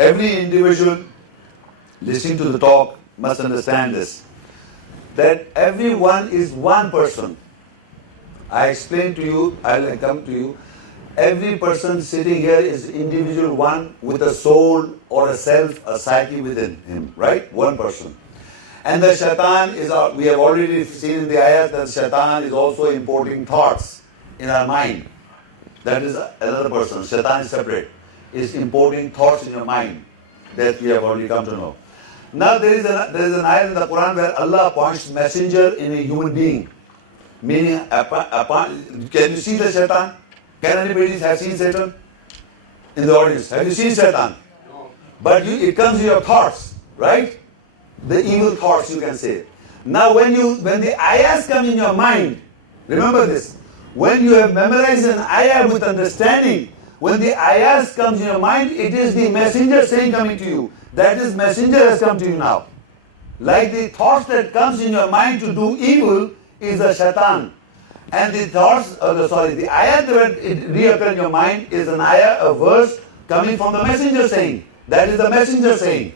every individual listening to the talk must understand this, that everyone is one person. I explained to you, I'll come to you. Every person sitting here is individual one with a soul or a self, a psyche within him, right? One person. And the shaitan is, we have already seen in the ayat that shaitan is also importing thoughts in our mind. That is another person. Shaitan is separate. Is importing thoughts in your mind. That we have already come to know. Now there is an ayat in the Quran where Allah appoints messenger in a human being. Meaning, can you see the shaitan? Can anybody have seen Satan in the audience? Have you seen Satan? No. But it comes in your thoughts, right? The evil thoughts, you can say. Now when the ayahs come in your mind, remember this, when you have memorized an ayah with understanding, when the ayahs comes in your mind, it is the messenger saying coming to you. That is, messenger has come to you now. Like the thoughts that comes in your mind to do evil is a shaitan. And the thoughts, the ayah that reoccur in your mind is an ayah, a verse coming from the messenger saying. That is the messenger saying.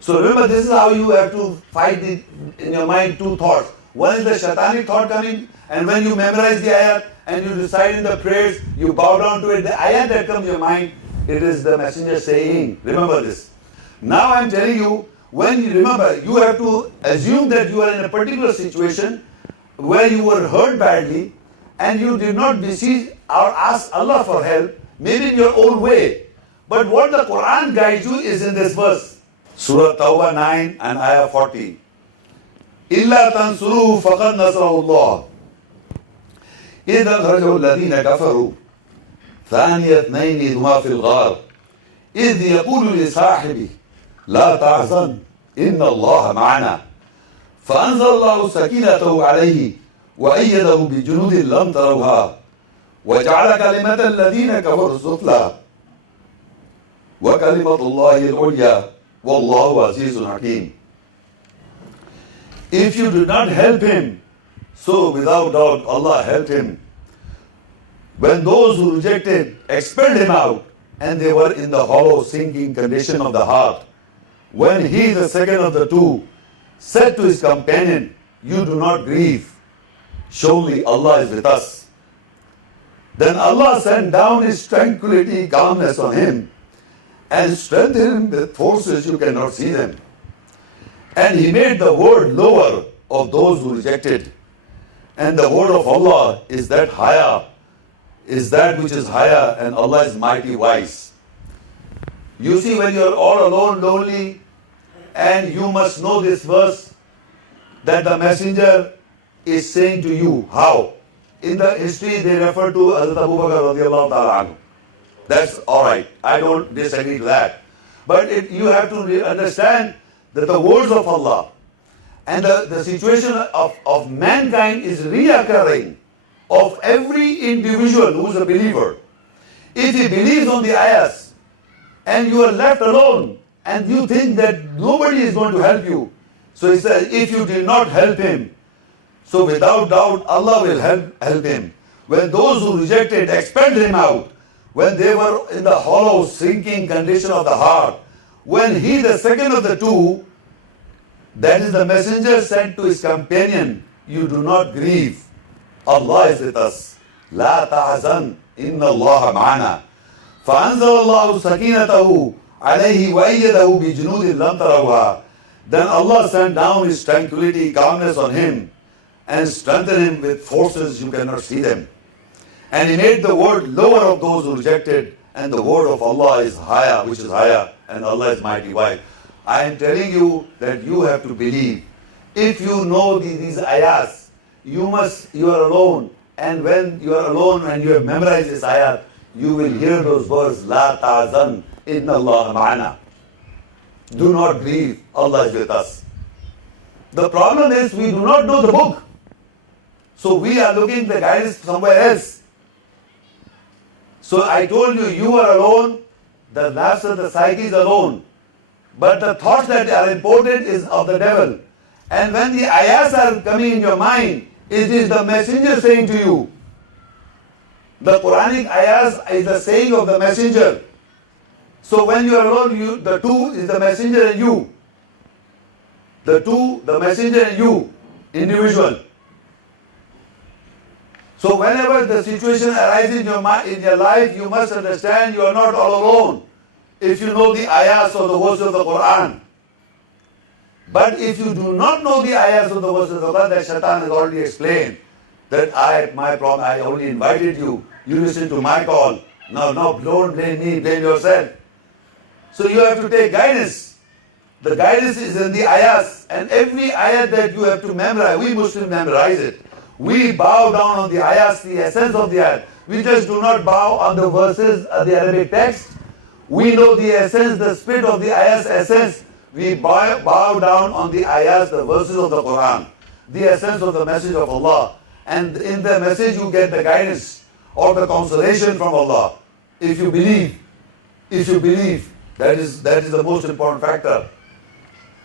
So remember, this is how you have to fight in your mind two thoughts. One is the shaitanic thought coming, and when you memorize the ayah and you recite in the prayers, you bow down to it. The ayah that comes in your mind, it is the messenger saying. Remember this. Now I'm telling you, when you remember, you have to assume that you are in a particular situation where you were hurt badly and you did not beseech or ask Allah for help, maybe in your own way. But what the Quran guides you is in this verse. Surah Tawbah 9 and Ayah 40. إِلَّا تَنْصُرُوهُ فَقَدْ نَصَرَهُ اللَّهُ إِذْ أَخْرَجَهُ الَّذِينَ كَفَرُوا ثَانِيَ اثْنَيْنِ إِذْ هُمَا فِي الْغَارِ إِذْ يَقُولُ لِصَاحِبِهِ لَا تَحْزَنْ إِنَّ اللَّهَ مَعَنَا فأنزل الله سكينته عليه وأيده بجنود لم تروها وجعل كلمة الذين كفروا السفلى وكلمة الله العليا والله عزيز حكيم. If you do not help him, so without doubt Allah helped him. When those who rejected expelled him out, and they were in the hollow sinking condition of the heart, when he, the second of the two, said to his companion, "You do not grieve. Surely Allah is with us." Then Allah sent down His tranquility, calmness on him and strengthened him with forces you cannot see them. And He made the word lower of those who rejected. And the word of Allah is that higher, is that which is higher, and Allah is mighty wise. You see, when you are all alone, lonely, and you must know this verse, that the messenger is saying to you, how? In the history they refer to Hazrat Abu Bakr radiallahu ta'ala anhu. That's alright, I don't disagree to that. But you have to understand that the words of Allah and the situation of mankind is reoccurring of every individual who is a believer. If he believes on the ayahs and you are left alone, and you think that nobody is going to help you. So He says, if you did not help him, so without doubt Allah will help him. When those who rejected expelled him out, when they were in the hollow sinking condition of the heart, when he, the second of the two, that is the messenger, said to his companion, "You do not grieve. Allah is with us. لا تحزن إن الله معنا فأنزل الله سكينته عليه وأيده بجنود لم تروها." Then Allah sent down His tranquility, calmness on him and strengthened him with forces you cannot see them. And He made the word lower of those who rejected, and the word of Allah is higher, which is higher, and Allah is mighty wise. I am telling you that you have to believe. If you know these ayahs, you are alone, and when you are alone and you have memorized this ayah, you will hear those words, "La ta'zan, inna Allah ma'ana." Do not grieve, Allah is with us. The problem is we do not know the book. So we are looking the guidance somewhere else. So I told you, you are alone, the nafs of the psyche is alone. But the thoughts that are imported is of the devil. And when the ayahs are coming in your mind, it is the messenger saying to you. The Quranic ayahs is the saying of the messenger. So when you are alone, the two is the messenger and you. The two, the messenger and you, individual. So whenever the situation arises in your life, you must understand you are not all alone. If you know the ayahs or the verses of the Quran. But if you do not know the ayahs or the verses of the Quran, that Shaitan has already explained that I only invited you. You listened to my call. Now, don't blame me, blame yourself. So you have to take guidance. The guidance is in the ayahs, and every ayah that you have to memorize, we Muslims memorize it. We bow down on the ayahs, the essence of the ayah. We just do not bow on the verses of the Arabic text. We know the essence, the spirit of the ayah's essence. We bow down on the ayahs, the verses of the Quran, the essence of the message of Allah. And in the message you get the guidance or the consolation from Allah. If you believe, that is the most important factor.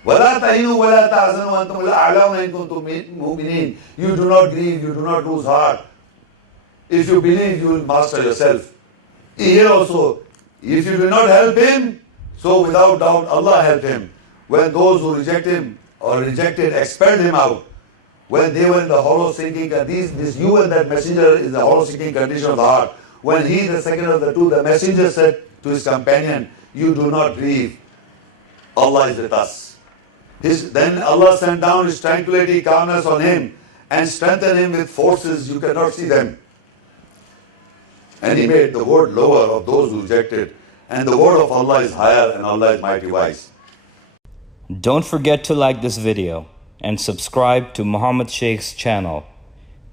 وَلَا تَهِنُوا وَلَا تَحْزَنُوا وَأَنْتُمُ الْأَعْلَوْنَ إِن كُنتُم مُؤْمِنِينَ. You do not grieve, you do not lose heart. If you believe, you will master yourself. Here also, if you do not help him, so without doubt Allah helped him. When those who reject him or rejected expelled him out, when they were in the hollow sinking, this you and that messenger is the hollow sinking condition of the heart. When he, the second of the two, the messenger said to his companion, you do not grieve, Allah is with us. Then Allah sent down His tranquility, calmness on him and strengthened him with forces you cannot see them. And He made the word lower of those who rejected. And the word of Allah is higher and Allah is mighty wise. Don't forget to like this video and subscribe to Muhammad Sheikh's channel.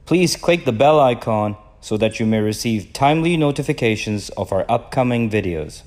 Please click the bell icon so that you may receive timely notifications of our upcoming videos.